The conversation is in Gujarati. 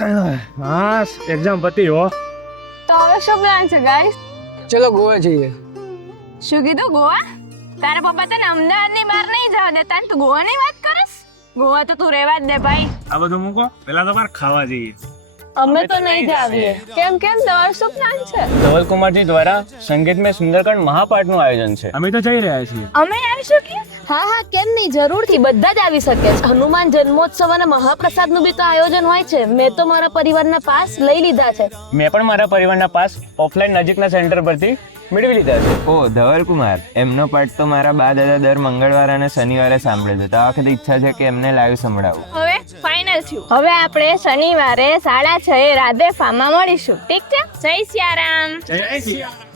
હા એક્ઝામ પતી હો. તો હવે શું પ્લાન છે ગાઈસ? ચલો ગોવા જઈએ. શું કીધું ગોવા? તારા પપ્પા તને અમદાવાદની બહાર નહીં જવા દેતા ને તું ગોવાની વાત કરસ? ગોવા તો તું રહેવા જ દે ભાઈ. આ બધું મૂકો, પેલા તો બાર ખાવા જઈએ. અમે તો નહીં જાવીએ. કેમ તમારો શું પ્લાન છે? ધવલ કુમારજી દ્વારા સંગીત મેં સુંદરકાંડ મહાપાઠનું આયોજન છે. અમે તો જઈ રહ્યા છીએ. અમે આવી શકીએ? હા કેમ નહીં, જરૂરથી બધા જ આવી શકે છે. હનુમાન જન્મોત્સવ અને મહાપ્રસાદનું બી તો આયોજન હોય છે. મેં તો મારા પરિવારના પાસ લઈ લીધા છે. મેં પણ મારા પરિવારના પાસ ઓફલાઈન નજીકના સેન્ટર પરથી મેળવી લીધા છે. ઓ ધવલ કુમાર, એમનો પાઠ તો મારા બા દાદા દર મંગળવાર અને શનિવારે સાંભળે છે. તો આ વખતે ઈચ્છા છે કે એમને લાઈવ સંભળાવું. હવે ફાઇનલ થયું. હવે આપણે શનિવારે 6:30 રાધે ફાર્મમાં મળીશું. ઠીક છે? જય સિયારામ. જય શ્રી રામ.